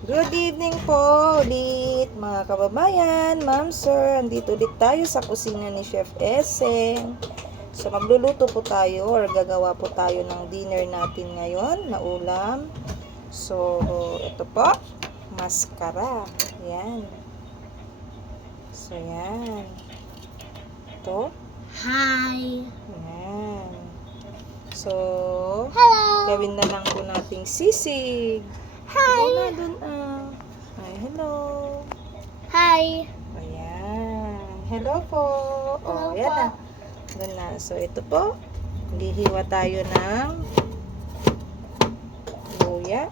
Good evening po ulit mga kababayan, ma'am sir, andito ulit tayo sa kusina ni Chef Eseng. So magluluto po tayo or gagawa po tayo ng dinner natin ngayon na ulam. So ito po, maskara. Yan. So yan. Ito. Hi. Yan. So, Hello. gawin na lang po nating sisig. Hi. Dun. Ay, hello. Hi. Ayan. Hello po. Hello Ayan po. na. Doon na. So, ito po. Hihiwa tayo ng luya.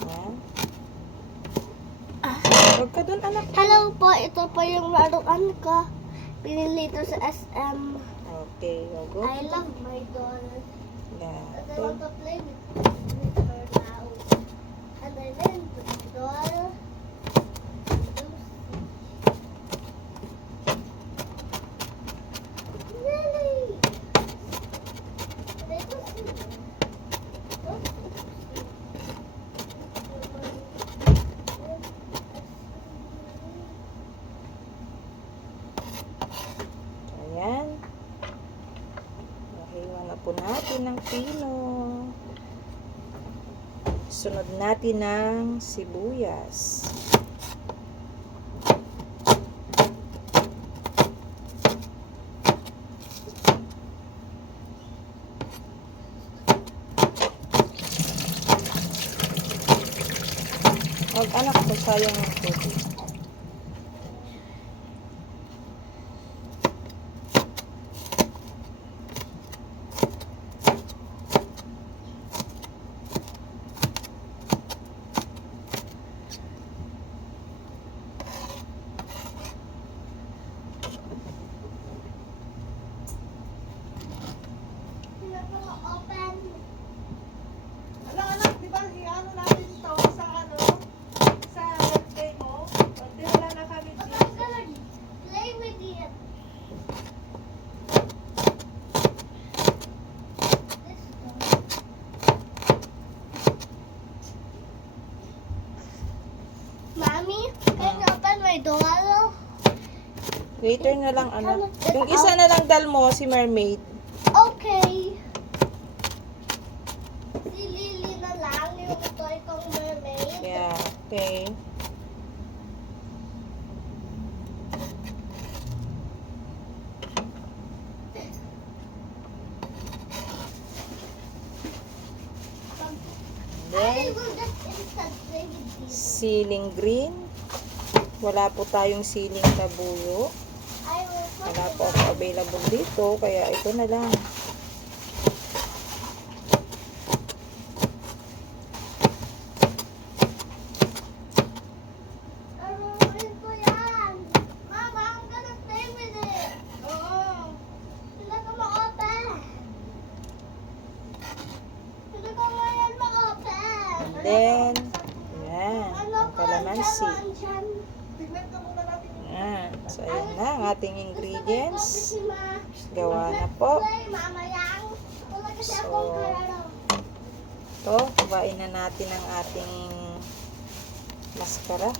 Ayan. Huwag ka doon, anak. Hello po. Ito po yung laruan ko. Pinili ito sa SM. Okay, go. I love my doll. Yeah. And I want to play with her now. And I named my doll Lily. And I was Ayan. Nahiwa na po natin ng pino. Sunod natin ng sibuyas. Huwag anak ko, sayang yung tubig. open. Anak, di ba i-ano natin ito sa sa birthday mo? Di wala na kami But dito. I'm gonna play with it. This one. Mommy, can you open my door? Later na lang, anak. Yung isa na lang dal mo, si Mermaid. Okay. Si Lily na lang yung toy kong mermaid. Yeah, okay. I Then, will just instant play with these. siling green. Wala po tayong siling tabuyo. I will put Wala it po ako available dito, kaya ito na lang. Aruin ko yan. Mama, I'm gonna play with it. Oo. Hindi ko ma-open. Hindi ko ngayon ma-open. Then, yan, Ano ang kalamansi. andyan? Tignan ka muna natin. Yan. So, ayan na ang ating ingredients. Gusto ko i-copy Gawa na Let's po. play, Mama Yang. Wala kasi So, akong kalaro. Ito, kubain na natin ang ating maskara.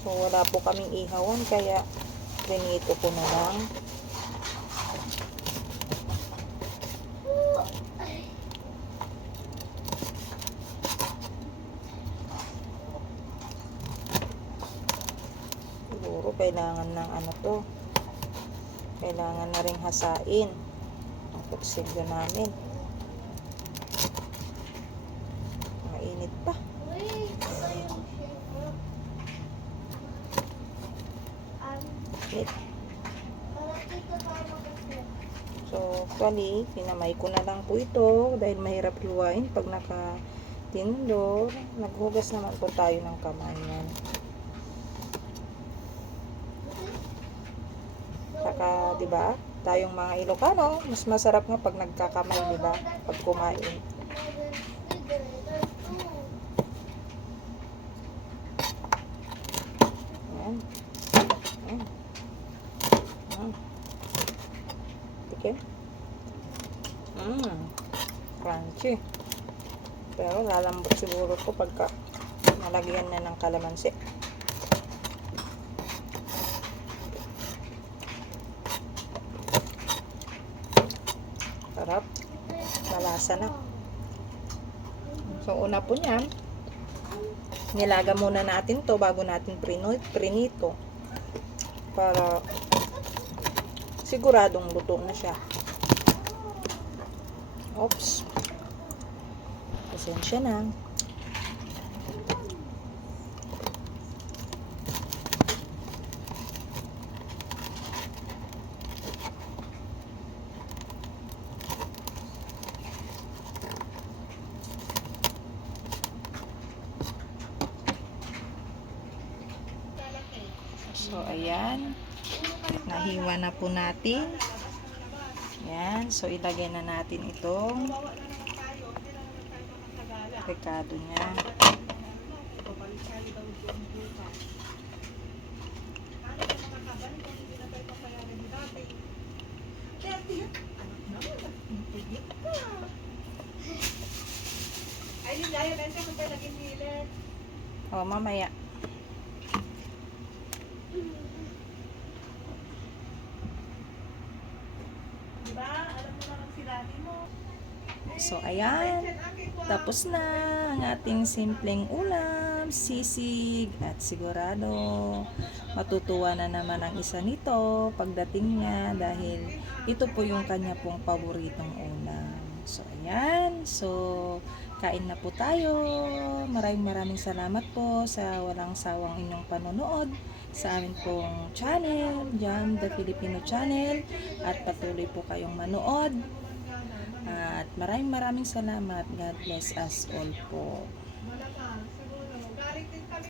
So, wala po kaming ihawan, kaya ganito ko na lang. Siguro kailangan ng ano to. Kailangan na ring hasain ang putsigdo namin. Mainit pa. Wait, ito yung shape mo. Init. Dito tayo mag-flip. So, actually, pinamay ko na lang po ito dahil mahirap luwain pag naka-tindor. Naghugas naman po tayo ng kamay yan. Saka, di ba? Tayong mga Ilocano, mas masarap nga pag nagkakamay, di ba? Pag kumain. Ayan. Ayan. Ayan. Tikim. Crunchy. Pero lalambot siguro ko pagka nalagyan na ng kalamansi. Sarap. Malasa na. So, una po niyan, nilaga muna natin to bago natin prinito. Para siguradong luto na siya. Oops. Pasensya na. So, ayan. Nahiwa na po natin. Ayan. So, ilagay na natin itong rekado niya. Ay, hindi dahil kasi kung tayo naging dealer. O, mamaya. Diba? Alam mo naman sinabi mo. So, ayan. Tapos na ang ating simpleng ulam, sisig at sigurado matutuwa na naman ang isa nito pagdating niya dahil ito po yung kanya pong paboritong ulam. So, ayan. So, kain na po tayo. Maraming salamat po sa walang sawang inyong panonood sa amin pong channel, Jam the Filipino Channel, at patuloy po kayong manood. At maraming salamat. God bless us all po.